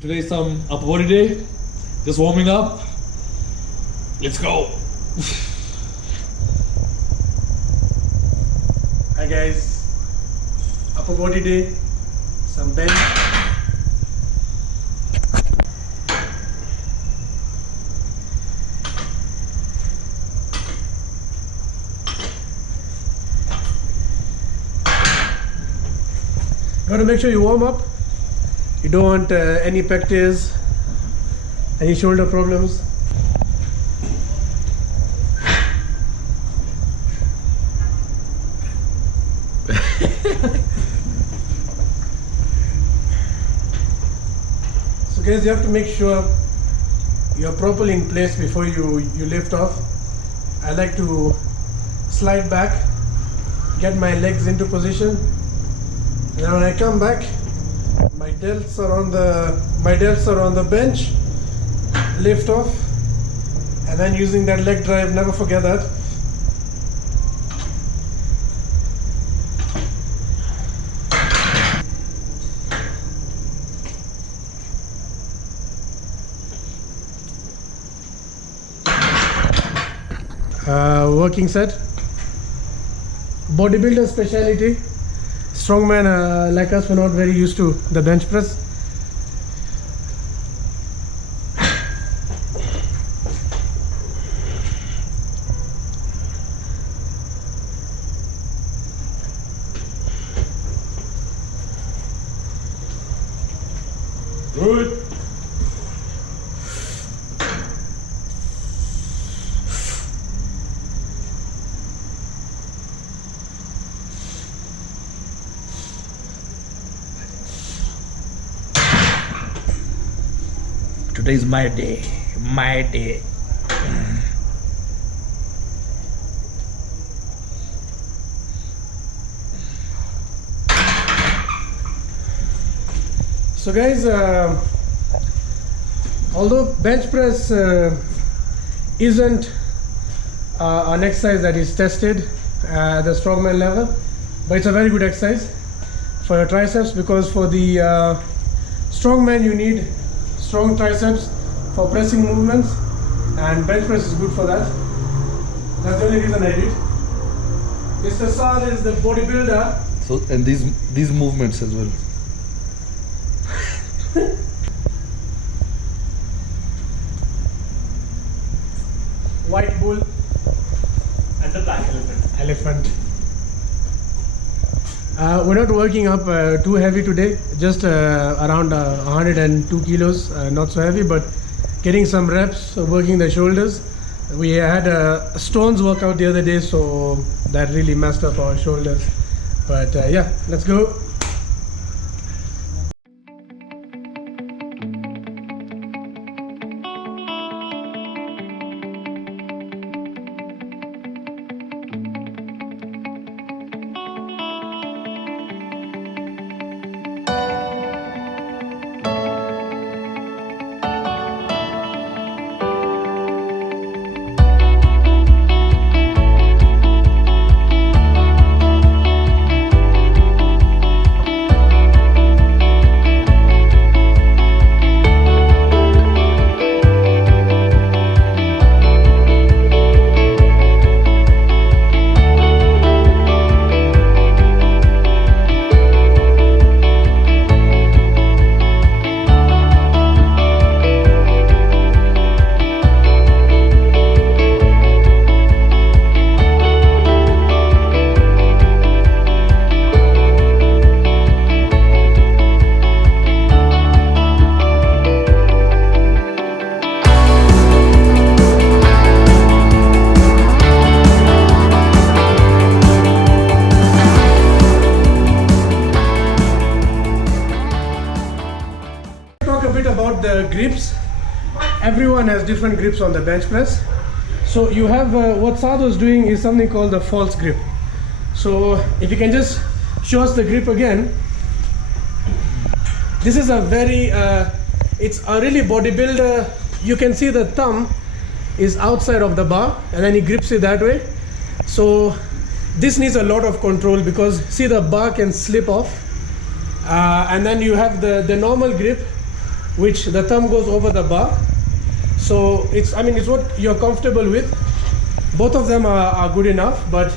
Today's some upper body day. Just warming up. Let's go. Hi guys, upper body day, some bench. Got to make sure you warm up. You don't want any pec tears, any shoulder problems. So guys, you have to make sure you're properly in place before you lift off. I like to slide back, get my legs into position, and then when I come back, my delts are on the bench, lift off, and then using that leg drive, never forget that. Working set, bodybuilder speciality. Strongmen like us were not very used to the bench press. Good. Today's my day. My day. So guys, although bench press isn't an exercise that is tested at the strongman level, but it's a very good exercise for your triceps, because for the strongman you need strong triceps for pressing movements, and bench press is good for that. That's the only reason I did. Mr. Saad is the bodybuilder. So and these movements as well. White bull and the black elephant. We're not working up too heavy today, just around 102 kilos, not so heavy, but getting some reps, working the shoulders. We had a stones workout the other day, so that really messed up our shoulders. But yeah, let's go. About the grips, everyone has different grips on the bench press. So you have what Saad was doing is something called the false grip. So if you can just show us the grip again. This is a very it's a really bodybuilder. You can see the thumb is outside of the bar and then he grips it that way. So this needs a lot of control, because see, the bar can slip off, and then you have the normal grip which the thumb goes over the bar. So it's what you're comfortable with. Both of them are good enough, but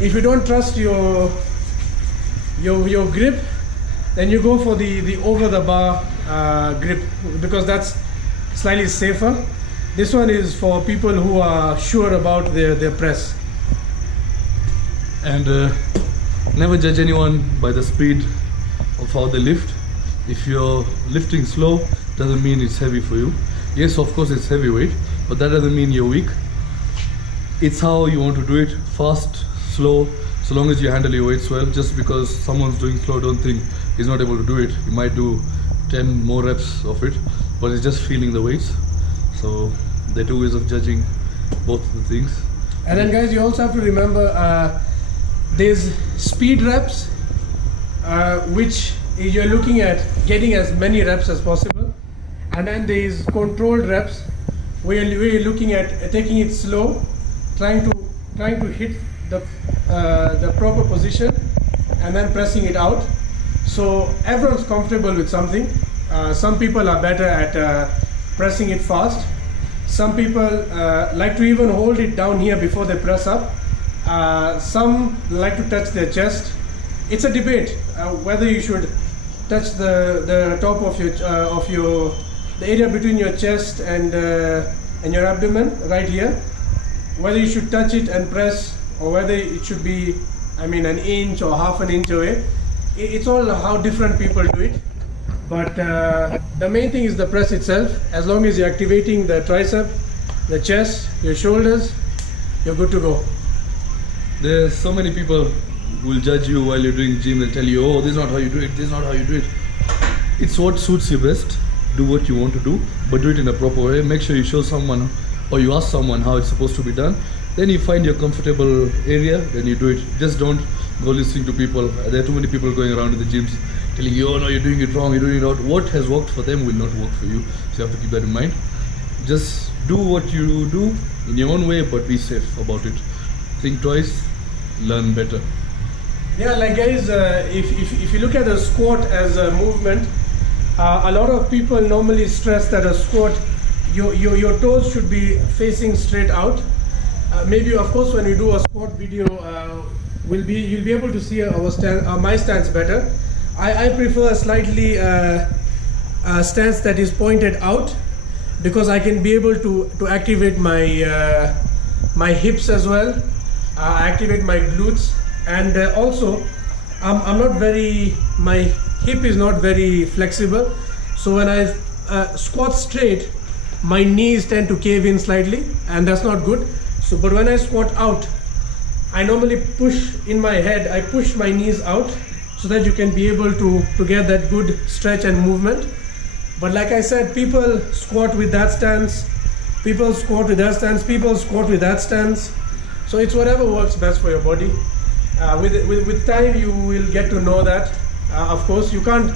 if you don't trust your grip, then you go for the over the bar grip, because that's slightly safer. This one is for people who are sure about their press. And never judge anyone by the speed of how they lift. If you're lifting slow, doesn't mean it's heavy for you. Yes, of course it's heavyweight, but that doesn't mean you're weak. It's how you want to do it, fast, slow, so long as you handle your weights well. Just because someone's doing slow, don't think he's not able to do it. You might do 10 more reps of it, but it's just feeling the weights. So there are two ways of judging both the things. And then guys, you also have to remember there's speed reps, which you're looking at getting as many reps as possible, and then there's controlled reps where you're looking at taking it slow, trying to hit the proper position and then pressing it out. So everyone's comfortable with something. Some people are better at pressing it fast. Some people like to even hold it down here before they press up. Some like to touch their chest. It's a debate whether you should touch the top of the area between your chest and your abdomen right here. Whether you should touch it and press, or whether it should be, an inch or half an inch away. It's all how different people do it. But the main thing is the press itself. As long as you're activating the tricep, the chest, your shoulders, you're good to go. There's so many people who will judge you while you're doing gym. They'll tell you, oh, this is not how you do it, this is not how you do it. It's what suits you best. Do what you want to do, but do it in a proper way. Make sure you show someone, or you ask someone how it's supposed to be done. Then you find your comfortable area, then you do it. Just don't go listening to people. There are too many people going around in the gyms telling you, oh no, you're doing it wrong, you're doing it wrong. What has worked for them will not work for you. So you have to keep that in mind. Just do what you do in your own way, but be safe about it. Think twice, learn better. Yeah, like guys, if you look at the squat as a movement, a lot of people normally stress that a squat, your toes should be facing straight out. Maybe, of course, when we do a squat video, you'll be able to see my stance better. I prefer a slightly stance that is pointed out, because I can be able to activate my hips as well, activate my glutes, and also my hip is not very flexible. So when I squat straight, my knees tend to cave in slightly, and that's not good. So, but when I squat out, I normally push in my head, I push my knees out so that you can be able to get that good stretch and movement. But like I said, people squat with that stance, people squat with that stance, people squat with that stance. So it's whatever works best for your body. With time, you will get to know that. Of course, you can't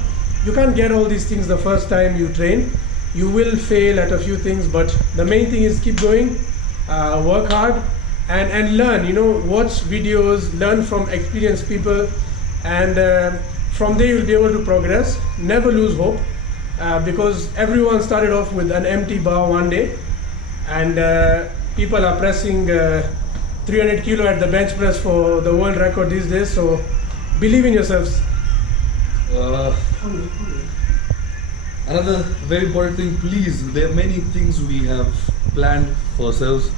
get all these things the first time you train. You will fail at a few things, but the main thing is keep going. Work hard and learn, watch videos, learn from experienced people, and from there you'll be able to progress. Never lose hope, because everyone started off with an empty bar one day, and people are pressing 300 kilo at the bench press for the world record these days. So believe in yourselves. Another very important thing, please, there are many things we have planned for ourselves.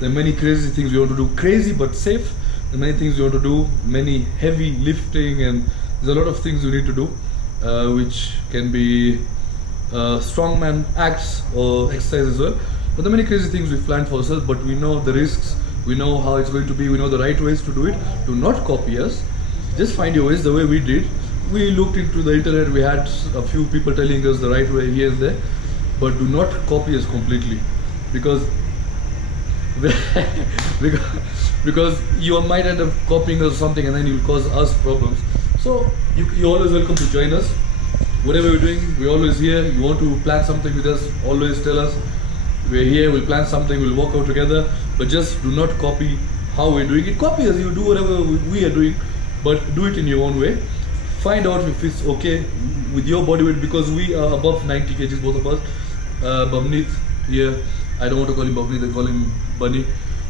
There are many crazy things we want to do, crazy but safe. There are many things we want to do, many heavy lifting, and there's a lot of things we need to do, which can be strongman acts or exercise as well. But there are many crazy things we've planned for ourselves, but we know the risks, we know how it's going to be, we know the right ways to do it. Do not copy us, just find your ways the way we did. We looked into the internet, we had a few people telling us the right way here and there, but do not copy us completely, because you might end up copying us or something, and then you'll cause us problems. So you're always welcome to join us. Whatever we're doing, we're always here. You want to plan something with us, always tell us. We're here, we'll plan something, we'll work out together, but just do not copy how we're doing it. Copy us, you do whatever we are doing, but do it in your own way. find out if it's okay with your body weight, because we are above 90 kgs, both of us. Bamneet here, I don't want to call him Bamneet, I call him Bunny.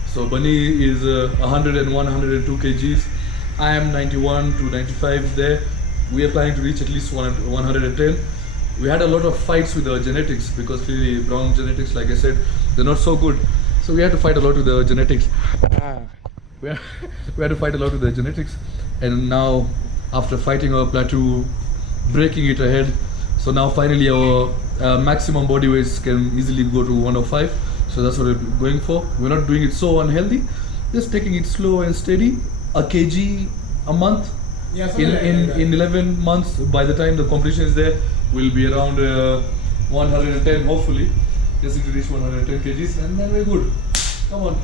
So Bunny is 101, 102 kgs. I am 91 to 95 there. We are planning to reach at least 110. We had a lot of fights with our genetics, because clearly brown genetics, like I said, they're not so good. So we had to fight a lot with the genetics. We had to fight a lot with the genetics. And now, after fighting our plateau, breaking it ahead, so now finally our maximum body weights can easily go to 105. So that's what we're going for. We're not doing it so unhealthy, just taking it slow and steady, a kg a month. Yeah, In 11 months, by the time the competition is there, we'll be around 110, hopefully. Just need to reach 110 kgs and then we're good. Come on.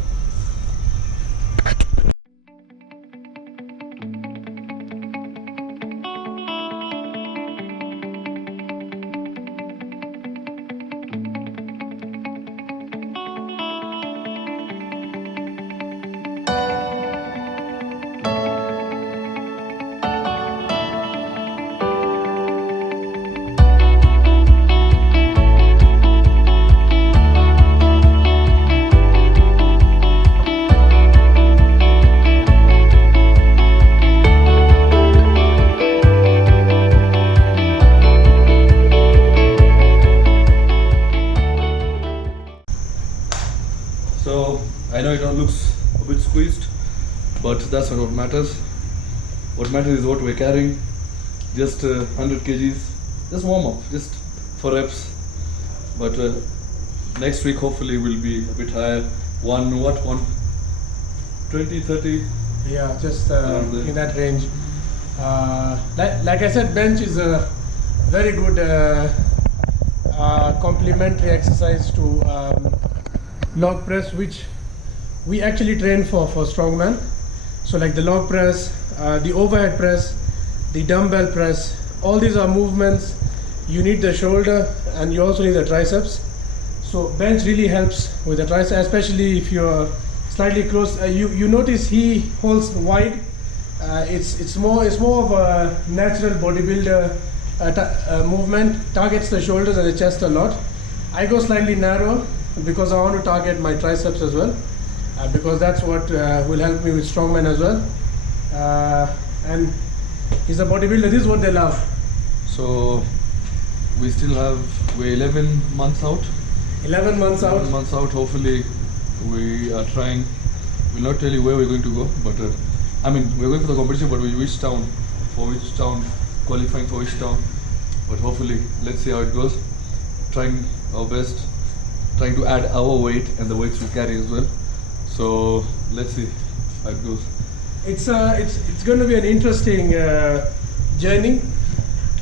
So I know it all looks a bit squeezed, but that's not what matters. What matters is what we're carrying. Just 100 kgs, just warm up, just for reps. But next week hopefully will be a bit higher. 120, 30. Yeah, just Around there. in that range. Like I said, bench is a very good complementary exercise to log press, which we actually train for strongman. So like the log press, the overhead press, the dumbbell press, all these are movements. You need the shoulder and you also need the triceps. So bench really helps with the triceps, especially if you're slightly close. You notice he holds wide. It's more of a natural bodybuilder movement. Targets the shoulders and the chest a lot. I go slightly narrow because I want to target my triceps as well, because that's what will help me with strongman as well. And he's a bodybuilder. This is what they love. So we're 11 months out. 11 months out. 11 months out. Hopefully, we are trying. We'll not tell you where we're going to go, but I mean we're going for the competition, but which town, qualifying for which town. But hopefully, let's see how it goes. Trying our best, trying to add our weight and the weights we carry as well. So let's see how it goes. It's going to be an interesting journey,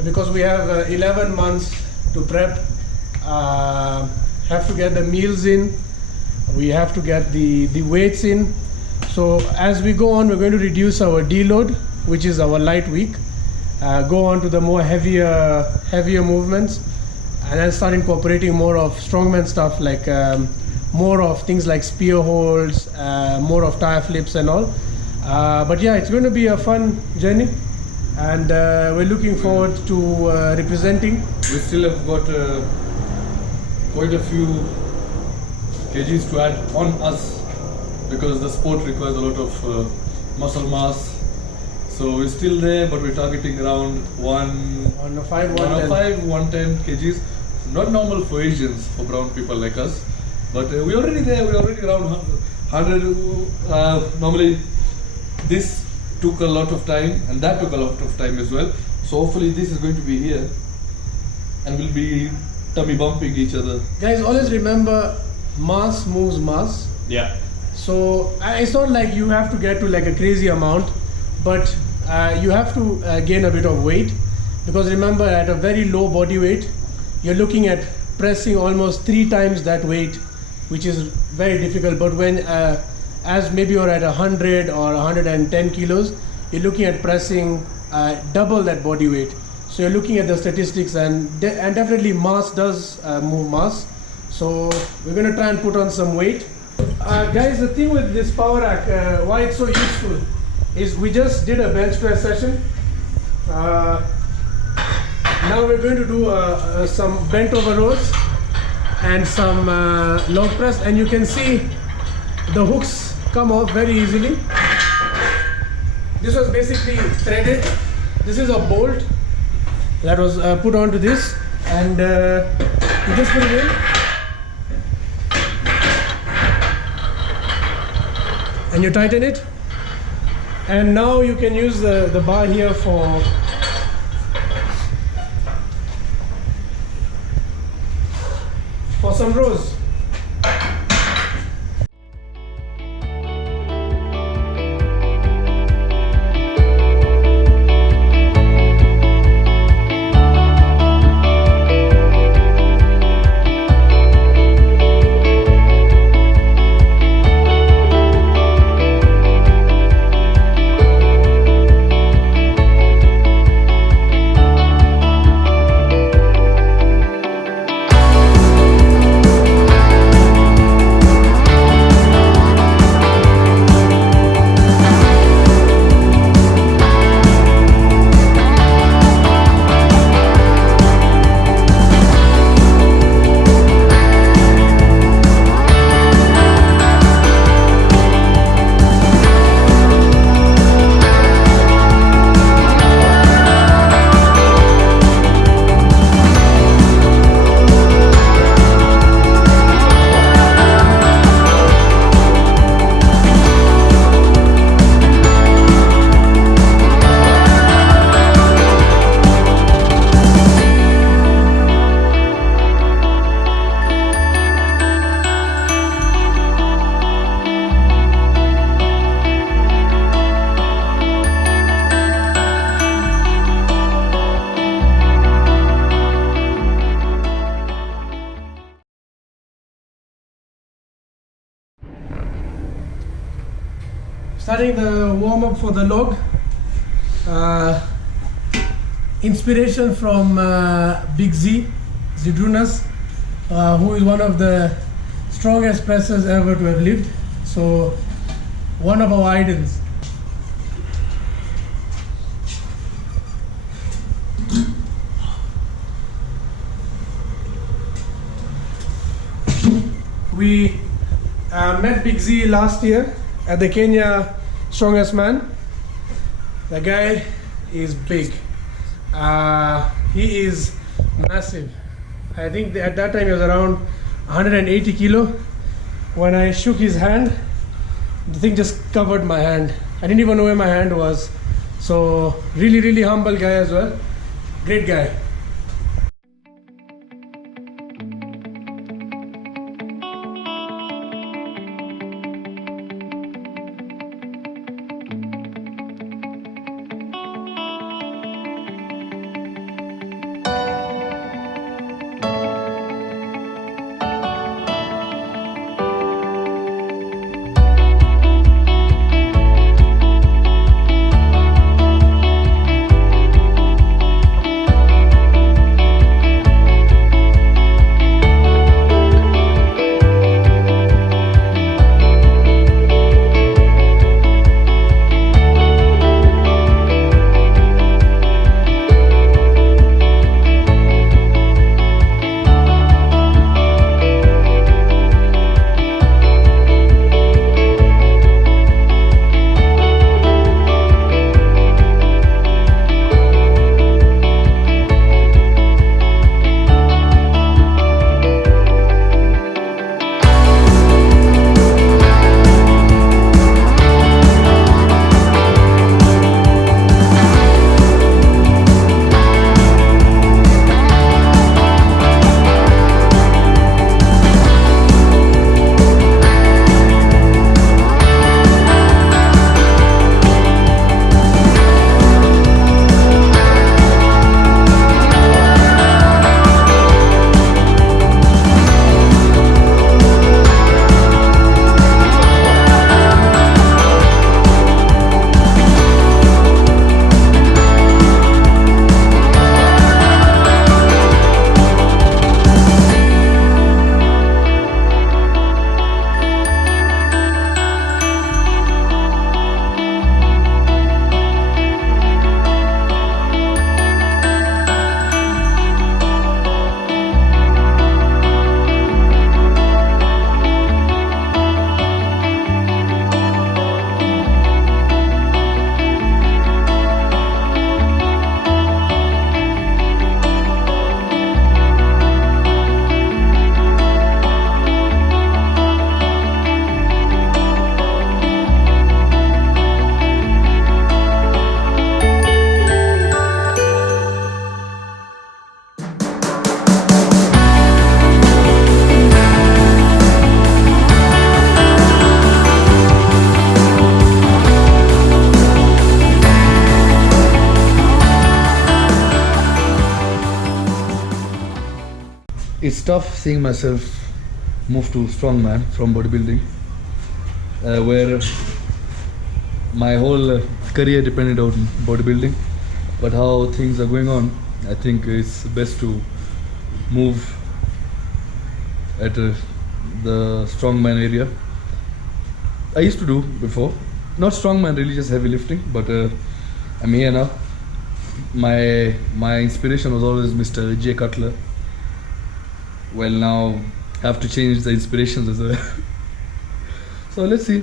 because we have 11 months to prep. Have to get the meals in, we have to get the weights in. So as we go on, we're going to reduce our deload, which is our light week, go on to the more heavier movements, and then start incorporating more of strongman stuff, like more of things like spear holds, more of tire flips and all. But yeah, it's going to be a fun journey, and we're looking forward to representing. We still have got quite a few kgs to add on us, because the sport requires a lot of muscle mass. So we're still there, but we're targeting around 110 kgs. Not normal for Asians, for brown people like us. But we're already there, we're already around 100. Normally, this took a lot of time, and that took a lot of time as well. So hopefully this is going to be here, and we'll be tummy bumping each other. Guys, always remember, mass moves mass. Yeah. So it's not like you have to get to like a crazy amount, but you have to gain a bit of weight, because remember, at a very low body weight, you're looking at pressing almost 3 times that weight, which is very difficult. But when as maybe you're at 100 or 110 kilos, you're looking at pressing double that body weight. So you're looking at the statistics, and definitely mass does move mass. So we're going to try and put on some weight. Guys, the thing with this power rack, why it's so useful, is we just did a bench press session. Now we're going to do some bent over rows and some log press, and you can see the hooks come off very easily. This was basically threaded. This is a bolt that was put onto this, and you just put it in, and you tighten it, and now you can use the bar here for some rows. Starting the warm up for the log. Inspiration from Big Z, Zydrunas, who is one of the strongest pressers ever to have lived. So, one of our idols. We met Big Z last year at the Kenya Strongest Man. The guy is big. He is massive. I think at that time he was around 180 kilo. When I shook his hand, the thing just covered my hand. I didn't even know where my hand was. So really humble guy as well. Great guy. tough seeing myself move to strongman from bodybuilding, where my whole career depended on bodybuilding. But how things are going on, I think it's best to move at the strongman area. I used to do before, not strongman really, just heavy lifting, but I'm here now. My inspiration was always Mr. J. Cutler. Well, now I have to change the inspirations as well. So let's see.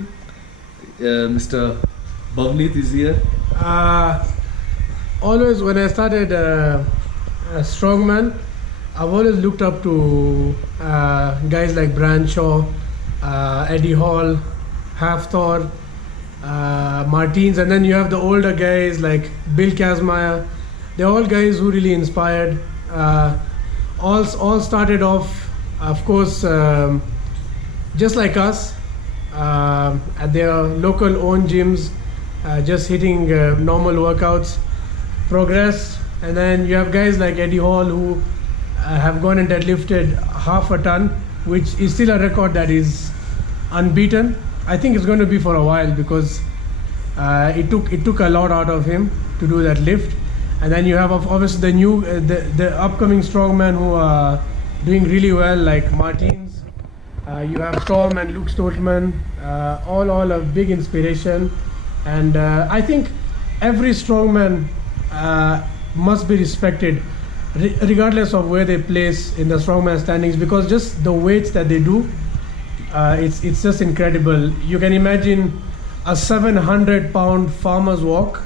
Mr. Bhavneet is here. Always when I started strongman, I've always looked up to guys like Branshaw, Eddie Hall, Hafthor, Martins, and then you have the older guys like Bill Kazmaier. They're all guys who really inspired. All started off, of course, just like us, at their local owned gyms, just hitting normal workouts, progressed, and then you have guys like Eddie Hall who have gone and deadlifted half a ton, which is still a record that is unbeaten. I think it's going to be for a while because it took a lot out of him to do that lift. And then you have obviously the upcoming strongmen who are doing really well, like Martins. You have Tom and Luke Stoltman, all a big inspiration. And I think every strongman must be respected regardless of where they place in the strongman standings, because just the weights that they do, it's just incredible. You can imagine a 700-pound farmer's walk.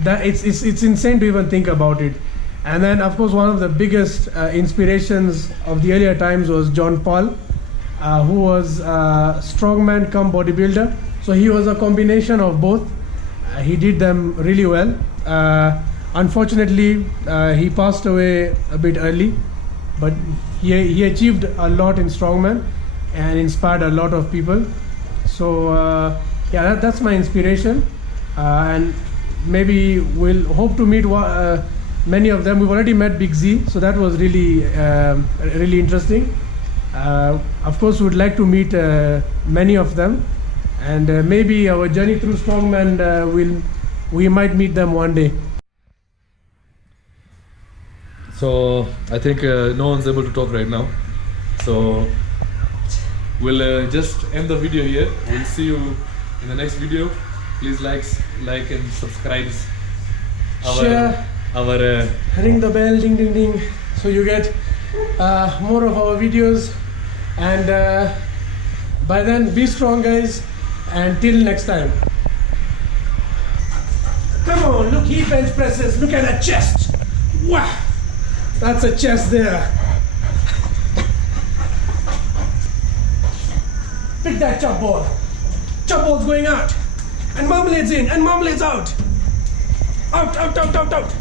That it's insane to even think about it. And then of course one of the biggest inspirations of the earlier times was John Paul, who was strongman come bodybuilder. So he was a combination of both. He did them really well. Unfortunately, he passed away a bit early, but he achieved a lot in strongman and inspired a lot of people. So yeah, that's my inspiration, and maybe we'll hope to meet many of them. We've already met Big Z, so that was really really interesting. Of course, we would like to meet many of them, and maybe our journey through strongman we might meet them one day. So I think no one's able to talk right now. So we'll just end the video here. We'll see you in the next video. Please like and subscribe. Share. Ring the bell, ding ding ding, so you get more of our videos. And by then, be strong, guys. And till next time. Come on, look, he bench presses. Look at that chest. Wow, that's a chest there. Pick that chop ball. Chop ball's going out. And marmalade's in, and marmalade's out. Out, out, out, out, out.